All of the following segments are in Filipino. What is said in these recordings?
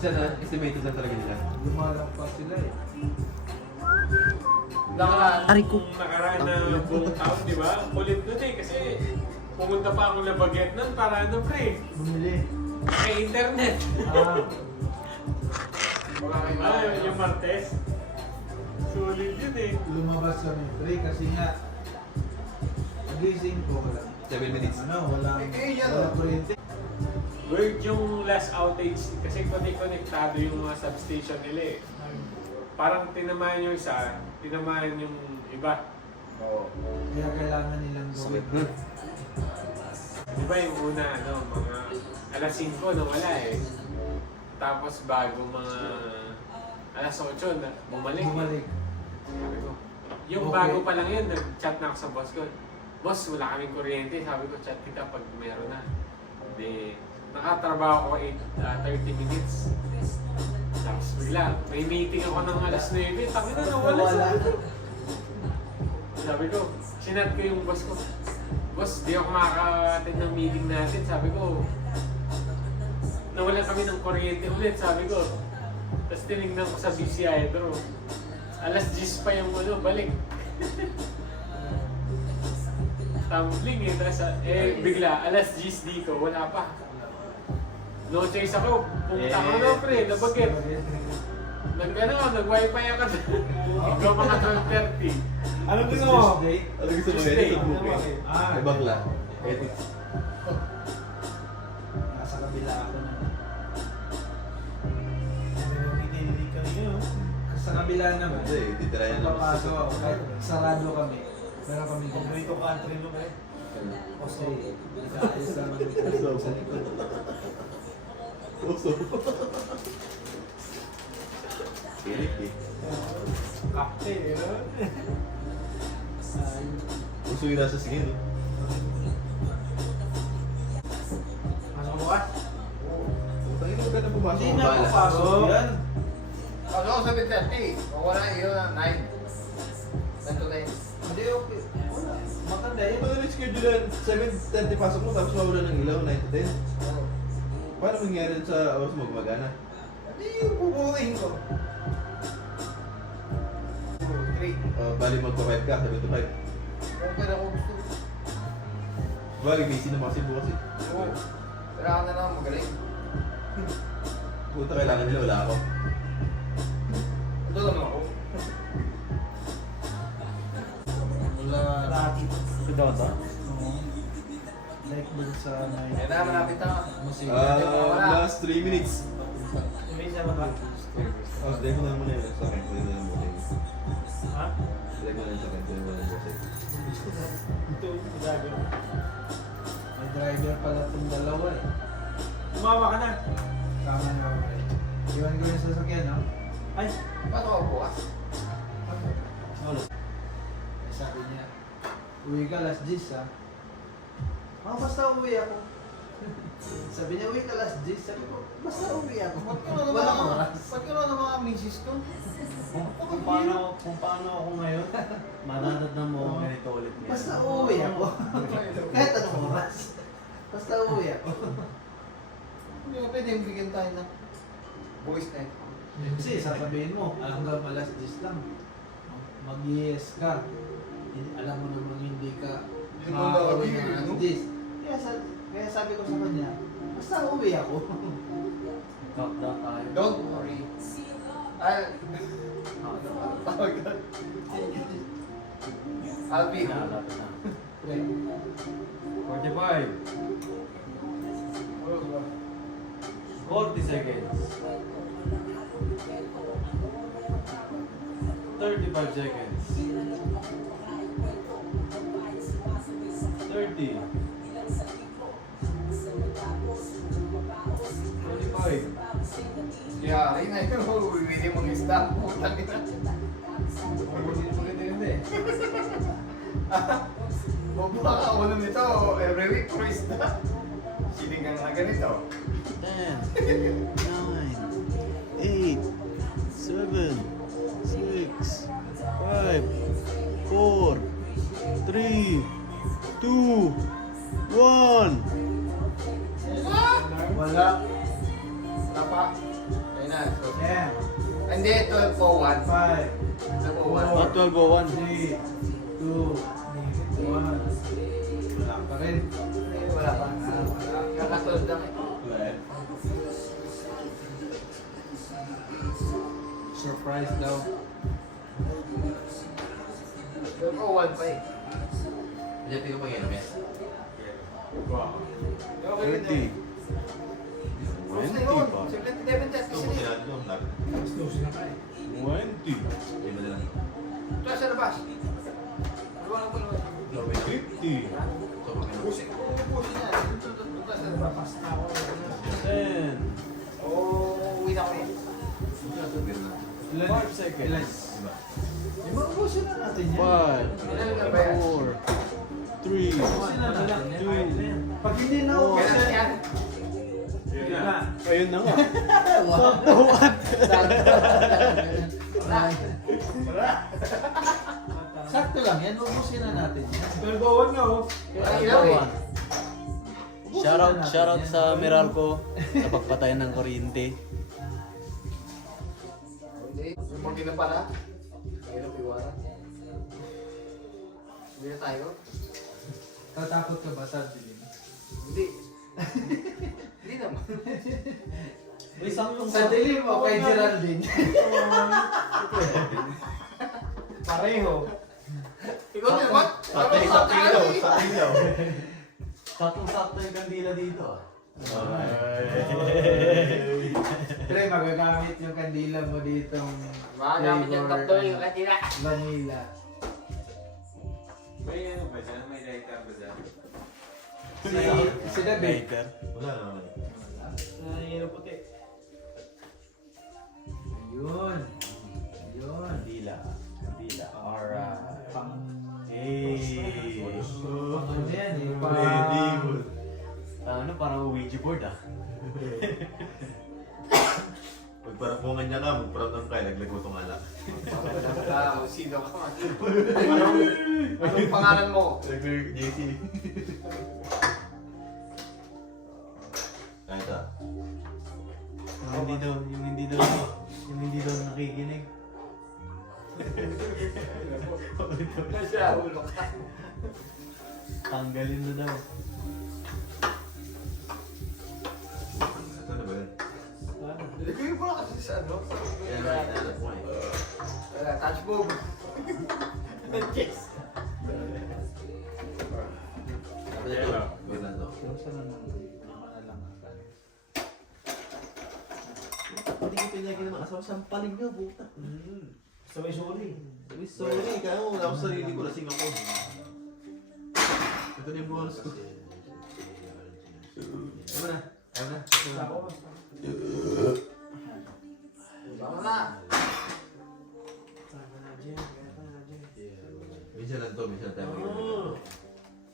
Isa na, estimated na talaga nila. Lumalampas sila eh. Aray ko. Nakaraan na buong taon, di ba? Ang kulit nun eh, kasi pumunta pa ako na Baguette nun para ano pre, Bumili. may internet. Yung Martes. Sulit yun eh. Lumabas kami pre kasi nga gising ko wala. 7 minutes. Wala kuryente. Weird yung last outage kasi konektado yung mga substation nila eh. Parang tinamaan yung isa, tinamaan yung iba. Kaya kailangan nilang gawin. Di ba yung una, mga alas 5 wala eh. Tapos bago mga alas 8 na bumalik. Sabi ko, yung Okay. bago pa lang yun, nag-chat na ako sa boss ko. Boss, wala kaming kuryente. Sabi ko, chat kita pag meron na. Hindi. Nakatrabaho ko 30 minutes. Tapos bigla, may meeting ako ng alas 9. Sabi na, nawala sa akin. Sabi ko, sinat ko yung boss ko. Boss, di ako makaka-attend ng meeting natin. Sabi ko, nawalan kami ng kuryente ulit. Sabi ko, tapos tinignan ko sa BCI, bro. Alas 10 pa yung balik. Tumbling eh. Tapos, bigla, alas 10 dito, wala pa. No choice ako. Pumunta ko na pre, nabagit. Nag-wifi ako. Ikaw mga 12:30. Ano gusto mo? Ano gusto mo? Tuesday. Edit ang buke. May bakla. Edit. Nasa kabila ako na. Hindi kanina. Sa kabila naman. Hindi, titirayan lang. Papasok ako. Kahit sarado kami. Meron kami dito country no ba? Kasi nag-aayos naman yung sa likod. Puso. Kirik eh. Kakte, yun. Puso yung nasa singin. Masok mo ka? Tayo na maganda pumasok. Hindi na papasok yan. Ano ako sa 7:30? O wala iyo na 9. Ganito na yun. Hindi, okay. Wala. Maganda yun. Ano yung schedule yan? 7:30 pasok mo tapos mawala ng ilaw, 9 to 10. Paano mangyari yun sa oras mo gumagana? Hindi yung bubuhin ko. 3. Bali magpa-5 ka, 7 to 5. Okay na kung gusto. Bali, busy na kasi bukas eh. Oo. Kailangan na lang magaling. Puta, kailangan nila, wala ako. Ito naman ako. Wala. Lati. Si Dota? Oo. Like dun sa night. Kaya na, malapit na. Musika. Last 3 minutes. May isa ba ba? Dahil ko na muna yun sa akin. Pwede na lang muna yun. Ha? Dahil ko na yun sa akin. Pwede na lang muna yun. Ito, driver. May driver pala itong dalawa eh. Tumama ka na. Tama na ako eh. Iwan ko yung sasakyan, no? Ay! Paano ako bukas? Ano? Sabi niya, uwi ka last 10 ha? Basta uwi ako. Sabi niya, uwi ka last 10. Sabi ko, basta uwi ako. Ba't ka na Walang naman? oras. Ba't ka na ng mga misis ko? Kung paano ako ngayon, madadagdan mo ako ganito ulit ngayon. Basta uwi ako. Kahit anong oras. Basta uwi ako. Hindi mo pwedeng bigyan tayo ng voice net. Kasi sasabihin mo, hanggang alas 10 lang. Mag-yes ka. Alam mo naman hindi ka Hindi mo makakauwi na- ng alas 10. Kaya sabi ko sa kanya, basta uwi ako. Countdown tayo. Don't worry. I'll be home. Naalapit na. 45. 40 seconds. 35 seconds. 30. 45. Yeah, ayun na yun. Uwili mong isda. Putang ina. Ulit yun eh. Bubuha ka ulo nito. Every week for isda. Sinigang na ganito. 10, 9, 8, 7, 6, 5, 4, 3, 2, 1. Wala. Wala pa. Hindi, 12:01. 5, 12:01. 12:01. 3, 2, 1. Wala pa rin. Wala pa. Kakatulad lang eh. Surprise daw. 12:01 pa eh. Hindi, tingnan mo yan, Mes. Wow. Okay rin eh. Gusto yun. Simple 11 test Ito mo kasi. sinabi ko, lapit. Mas dos na ka eh. 20. Hindi mo na lang. Ito sa labas. Ano lang po naman? 50. So, pag ano. Pusin niya. Ito sa labas. Basta ako. 10. Oo, uwi na ko eh. Ilan? 5 seconds. Ilan? Diba? Di ba ubusin na natin yan? 5. Ilan ka ba yan? 4. 3. Ubusin na natin yan. Pag hindi na Kailan ubusin. yan? Yun na. Ayun na nga. Sakto lang yan. Ubusin na natin yan. Ilaw eh. Ubusin na natin Shoutout yan. sa Meralco sa pagpatay ng kuryente. Hindi. Yung mga ginapara. Hirap iwanan. Uwi na tayo. Tatakot ka ba sa dilim? Hindi. Hindi naman. Sa dilim o kay Geraldine? Pareho. Ikaw din naman. Patay sa ilaw, sa ilaw. Saktong-sakto yung kandila dito. Pre, magagamit yung kandila mo ditong Magamit yung tatlo yung kanina. vanilla. May ano ba dyan? May lighter ba dyan? Si David. Wala naman. Ayun. Ayun. Kandila. Kandila. Alright. Pang... Hey. Pang ano yan eh. Ready, Pang... good. Ano, parang Ouija board ah. Magparapungan niya ka, magparamdam ka, naglago itong alak. Sino ka man? Anong pangalan mo? JC. Kahit ah. Yung hindi daw nakikinig. Nasa ulo ka. Tanggalin na daw. Ito na ba yun? Nilagay mo na kasi sa ano? Yan na, inalap mo eh. Wala, touch move. Yes. Dapat ito, good lang to. Saan na manalangakan? Hindi ko pinagin ng asawa, sampaling nga, buta. Sabay sorry. Uy, sorry, kaya mo, wala ko sarili ko, lasing ako. Ito na yung bonus ko. Ayaw na, ayaw na. Tama na. Minsan lang to, minsan tayo minom.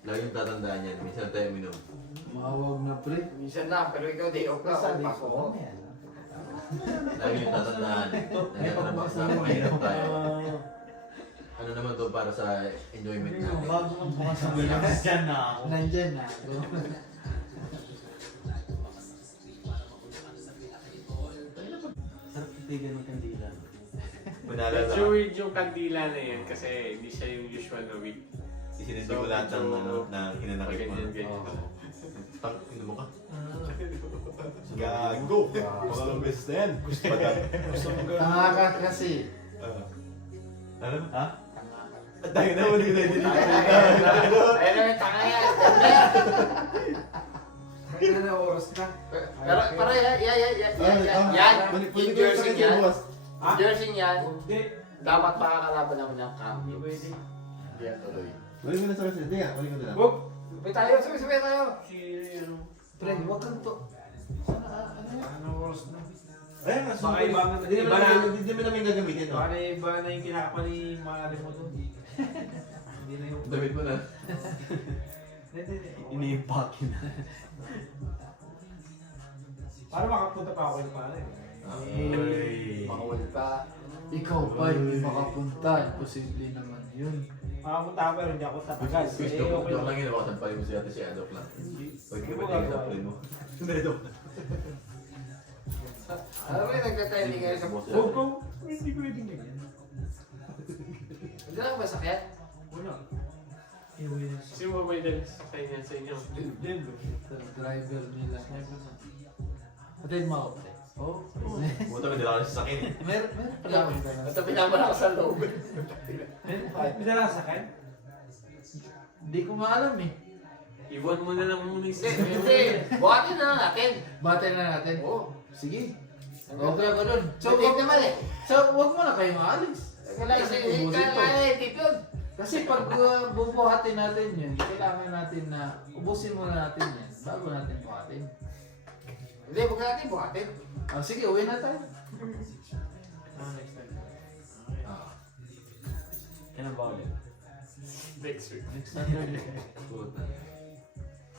Laging tatandaan yan, minsan tayo minom. Mawag na pre. Minsan lang, pero ikaw day off ka. Sabi Pasok ko. ko. Yan. Laging tatandaan. Nagtatrabaho sa mahirap tayo. Ano naman to para sa enjoyment natin. Bago kang bukas sa bilang dyan na ako. Nandyan na ako. Sarap titigan ng kandila. Manala Medyo na. weird yung kandila na yan kasi hindi siya yung usual na weed. Isinindi ko lahat ng ano, ng hinanakit mo. Ganyan. Tang, hindi mo ka. Gago! Walang best na yan. Gusto pa tayo. Tanga ka kasi. Ano? Ha? At tayo na, hindi na hindi Ayun na yung tanga yan. Kaya na oras na. Pero, para yan. Yung jersey yan. Yung jersey yan. Dapat makakalaban naman ng camp. Hindi yan tuloy. Wali mo na sa kasi. Tingnan, wali mo na lang. Sabay tayo, sabay tayo. Pre, huwag kang to. Ano oras na? Ayan, Baka ibang- Hindi iba na- hindi mo namin gagamitin, no? Baka na iba na yung kinakapa ni Mari mo doon. Hindi na yung... Damit mo na. Hindi. Ini-impact na. Para makapunta pa ako yung pare. Ay. Makawal pa. Ikaw pa hindi makapunta. Imposible naman yun. Makapunta ako pero hindi ako tatagal. Gusto Eh, ko okay joke lang. lang yun, baka tampalin mo si ate si Adolf lang. Pwede ka ba Ano tingin gagawa? sa mo? Hindi, joke lang. Alam mo yung nagtatrending ngayon sa puso? Hindi pwedeng ganyan. Hindi lang ba sakit? Wala. Sino ba may dala sa kanya sa inyo? Delo. Driver nila. Atin mo ako. Oh, Buta may dala ka sa sakin. meron pala akong ganun. Basta pinama ako sa loob. May dala sa akin? Hindi ko maalam eh. Iwan mo na lang muna yung Hindi. Buhatin na lang natin. Batay na natin. Oo. Sige. Okay ako dun. So, wag naman eh. So, wag mo na kayong aalis. Kaya tip yun. Kasi pag bubuhatin natin yun, kailangan natin na ubusin muna natin yan bago natin buhatin. Hindi, huwag natin buhatin. Ah, sige, uwi na tayo. Next time. Kailan ba ulit? next week. Next Saturday.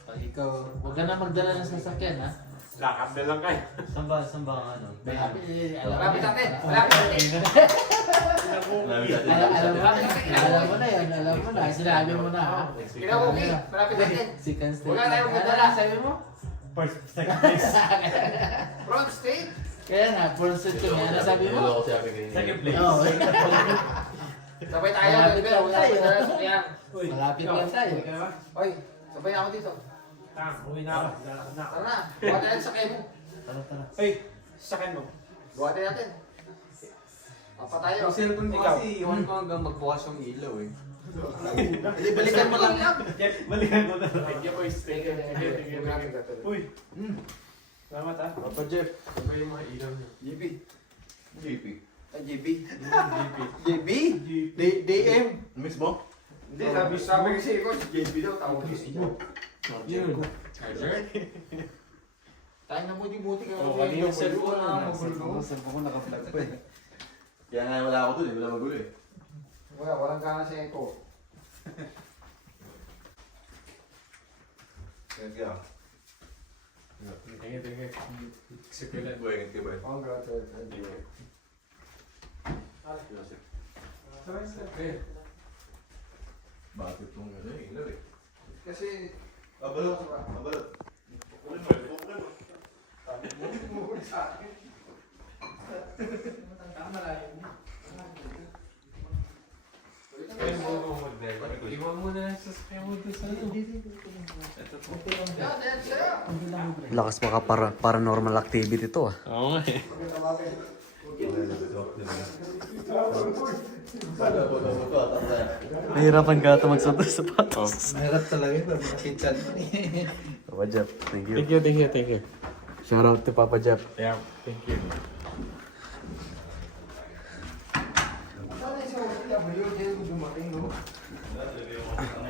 Pag ikaw, huwag ka na magdala ng sasakyan ha. Lakad na lang kayo. Saan ba ang ano? Malapit natin. Malapit natin. Alam mo na yan, alam mo na. Sinabi mo na ha. Kinabuki. Malapit natin. Second stage. Wala tayong magdala. Ano sabi mo? First, second place. Front state. Kaya nga, first stage ko nga. Ano sabi mo? Niloko si Happy kanina. Second place. Oo. Sabay tayo. Malapit Malapit lang tayo. tayo. Malapit lang tayo. Okay ba? Oy, sabay na ako dito. Tama, uwi na ako. Lalakad na ako. Tara na. Buhatin natin sa kayo mo. Tara. Hey, sakin mo. Buhatin natin. Papa tayo. Yung cellphone ko Ikaw. kasi iwan ko hanggang magbukas yung ilaw eh. Hindi, balikan mo lang. Balikan mo na. Thank you boys. Thank you. Thank you. Thank you. Thank you. Uy. Salamat ah. Papa Jeff. Ano yung mga ilaw niyo? JP. JP. JB. JB? DM. Miss mo? Hindi, sabi kasi ko, si JB daw, tawag ko si Joe. Yun. Charger? Tayo na buti-buti ka. Oh, kanina yung cellphone na. Cellphone ko naka-vlog pa eh. Kaya nga wala ako dun eh. Wala magulo eh. Walang gana siya ito. Ingat ka. Thank you. Thank you. Sikulan. Boy, ingat ka boy. Congrats. Eh, Bakit itong ano eh? Ilaw eh. Kasi, Abalot. Abalot. Kaya mo mo mag-drive. Iwan mo na lang sa sasakyan mo doon sa ano. Ito po. yeah, that's it. Lakas maka paranormal activity to ah. Oo nga eh. Nahirapan ka ito magsuot ng sapatos. Mahirap talaga ito. Makakitsan. Papa Jeff, thank you. Thank you. Shout out to Papa Jeff. Yeah, thank you.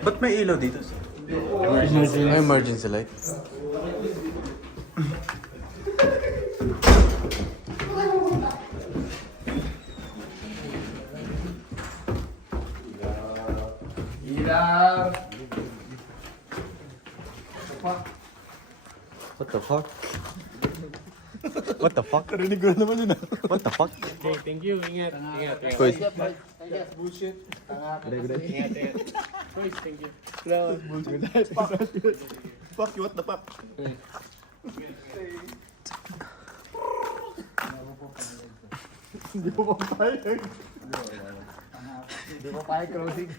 Ba't may ilaw dito? Emergency light. Ilaw. What the fuck? What the fuck? Narinig ko naman yun ah. What the fuck? Okay, thank you. Ingat. Ingat. Koy, Bullshit. Boys, thank you. Fuck you, what the fuck? Hindi ko kaya closing.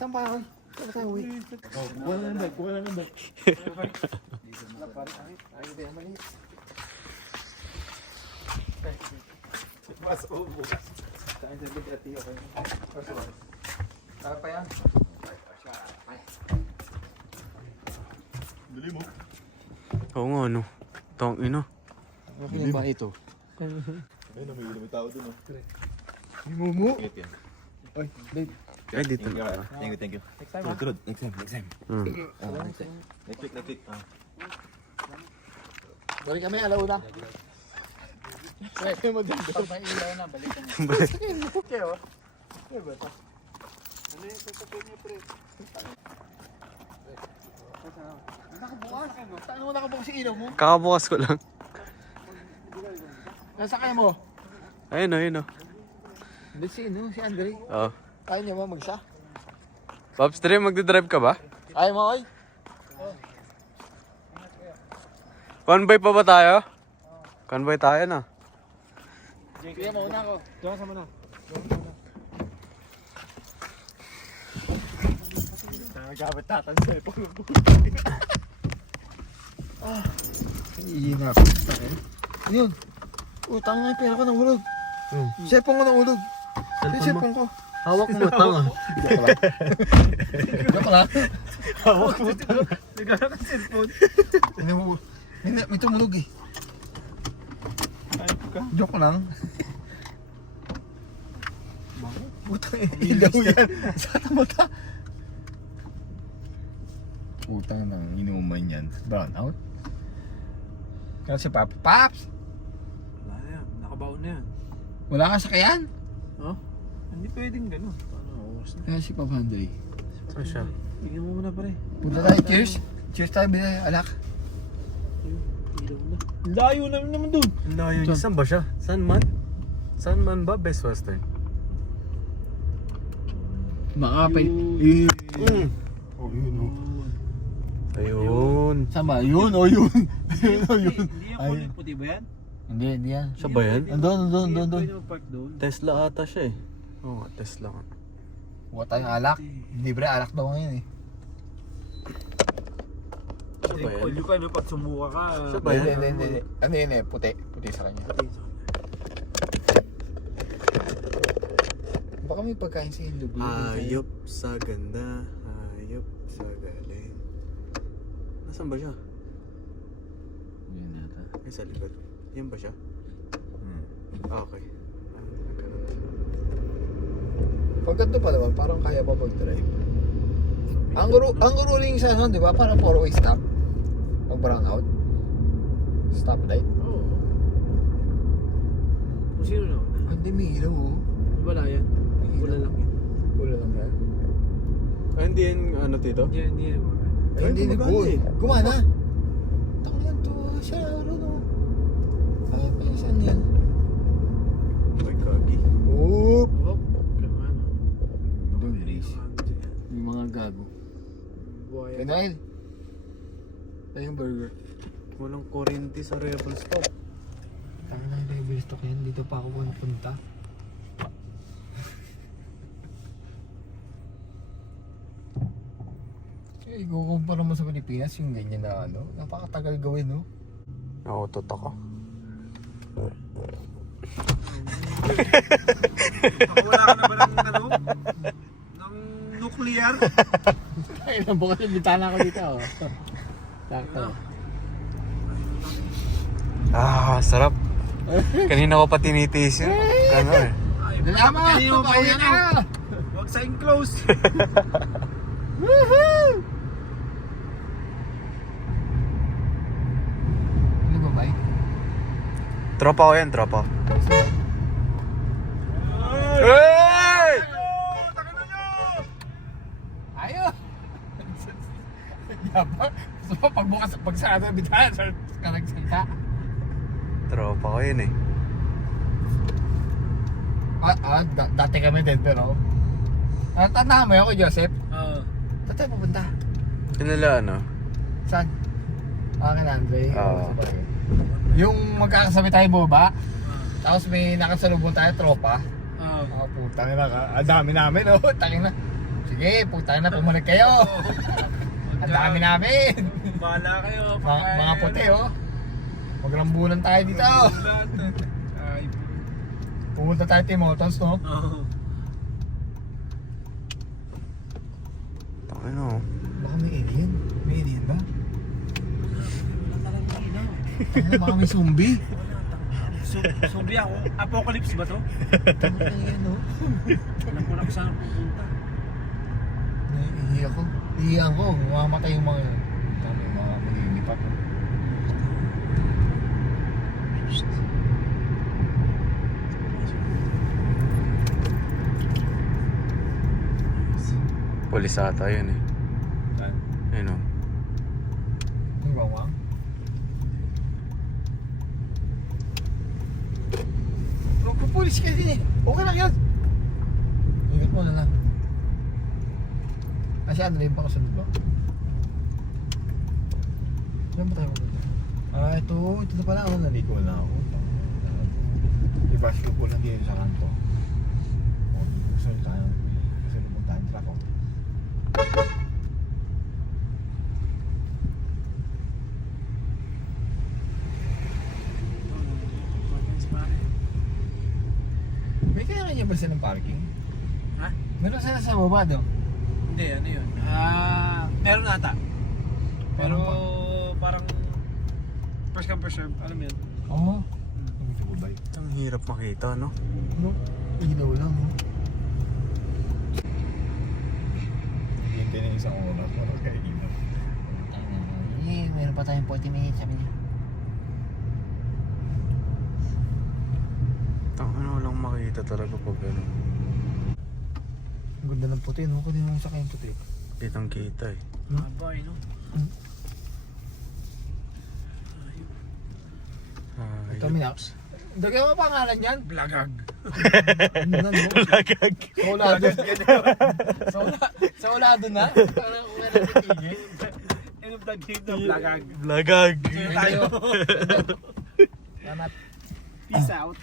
Saan pa ako? Saan tayo uwi? Kaya pa yan? oo nga ano. Tong ino. Ano ba ito? Ayun, may tao dun oh. Ingat yan. Ay, dito. Thank you. Tulad. Next time. Next week. Balik kami, alauna. Pwede mo din. Pag may ilaw na, balik kami. Okay, oh. Ano ba ito? Ano yung sasakyan niyo, pre? Nakabukas. Saan mo nakabukas yung ilaw mo? Kakabukas ko lang. Nasakay mo? Ayun o, ayun o. Hindi si Andre. Oo. Kaya niya ba mag-isa? Pops, Dre, magdadrive ka ba? Kaya mo, oy. Convoy pa ba tayo? Convoy tayo na. Sige, mauna ako. Diyan sa muna. Gamit tatan sa epong. Iinap. Yun. Utang nga yung pera ko ng ulog. Sepong ko ng ulog. Sepong ko. Hawak mo tanga. Joke lang. Hawak mo tanga. Nagana ka cellphone. May tumunog eh. Joke lang. Utang ilaw yan. Sa mata. Utang ng inuman yan. Brown out. Kasi Papa Paps. Wala na yan. Nakabaon na yan. Wala ka sakayan. Hindi pwedeng gano'n. Paano oras na? Kaya si Papa Andre. Saan siya? Tingnan mo muna pare. Punta tayo. Cheers. Cheers tayo. Alak. Ilaw na. Layo naman dun. Layo niya. Saan ba siya? Saan man? Saan man ba? Best Western? Baka pa. Oh, yun oh. Ayun. Saan ba? Yun o yun. Yun o yun. Hindi yan kulay puti ba yan? Hindi yan. Siya ba yan? Andun. Hindi pwede mag-park doon. Tesla ata siya eh. Oo nga, Tesla nga. Huwag tayong alak. Libre alak daw ngayon eh. Siya ba yan? All you can, pag sumuka ka. Siya ba yan? Hindi. Ano yun eh? Puti. Puti sa kanya. Baka may pagkain sa ilog. Hayop sa ganda. Hayop sa galing. Nasaan ba siya? Yun nata. Ay, sa likod. Yan ba siya? Okay. Pag ganito pa naman, parang kaya pa mag-drive. Ang ruling sa ano, di ba? Parang 4-way stop. Pag brown out. Stop light. Oo. Kung sino na? Hindi, may ilaw oh. Wala yan. Wala lang yan. Wala lang yan. Ah, hindi yan ano dito? Hindi yan. Ay, hindi gumana nag-go eh. Gumana. Tangan to. Siya, ano. Ay, pa saan yan? May kagi. Oop. Oh, kaman. Doon, Grace. Yung mga gago. Buhay. Kanail. Ay, yung burger. Walang kuryente sa Rebel Stop. Tangan na yung rebel stock yan. Dito pa ako punta. Eh, kukumpara mo sa Pilipinas yung ganyan na ano. Napakatagal gawin, no? Nautot ako. Wala ka na ba ng ano? Ng nuclear? Ay, nabukas yung bintana ko dito, oh. Sakto. Ah, sarap. Kanina ko pa tinitiis yun. Ano eh. Dala mo! Kanino ba yan? na! Huwag sa enclosed. Woohoo! Ano ba, Mike? Tropa ko yan, tropa. Hey! Ayun! Yabang. Gusto mo pagbukas, pagsarado ng bintana, sa nagsalita. Tropa ko yun eh. Dati kami din, pero... Tandaan mo yun ko, Joseph? Oo. Saan tayo pupunta? Kilala ano? Saan? Akin, Andre. Oo. Yung magkakasabi tayo baba, tapos may nakasalubong tayo, tropa. Oo. Oh, putang na ka. Ang dami namin, oh. Tangin na. Sige, putang na, pumalik kayo. Ang dami namin. Bahala kayo. Mga puti, oh. Magrambulan tayo dito. Ay. Pumunta tayo Timotons, no? Oo. Ano? Baka may alien. May alien ba? Tangina, baka may zombie. Zombie ako. Apocalypse ba to? Tangina yan, no? Alam ko na kung saan pupunta. Naiihi ako. Ihihan ko. Mamamatay yung mga... Tama yung mga malilipat. Pulis ata yun eh. Ayun o. Yung bawang? Pupulis ka din eh. Okay lang yan. Ingat mo na lang. Kasi ano rin pa kasunod ba? Saan ba tayo pupunta? Ito na pala ako, naliko na ako. I-basketball lang din sa kanto. O, gusto tayo. Kasi pupuntahan truck ako. May kaya niya ba siya ng parking? Ha? Meron sila sa baba daw. Hindi, ano yun? Meron ata. Pero parang first come first serve, alam mo yun? Oo. Ang sa babay. Ang hirap makita, no? Ano? Ilaw lang. Hintay na isang oras para kay ilaw. Meron pa tayong 40 minutes, sabi niya. Ano walang makita talaga pag ano. Ang ganda ng puti, no? Kunin mo sa kayong puti. Kitang kita eh. Abay, no? Ito, Minax. Dagay mo pangalan yan? Blagag. Ano na, no? Lagag. Sa ulado na? Parang kung ano natigil. Ano vlog dito? Blagag. Lagag. Tayo. Salamat. Peace out.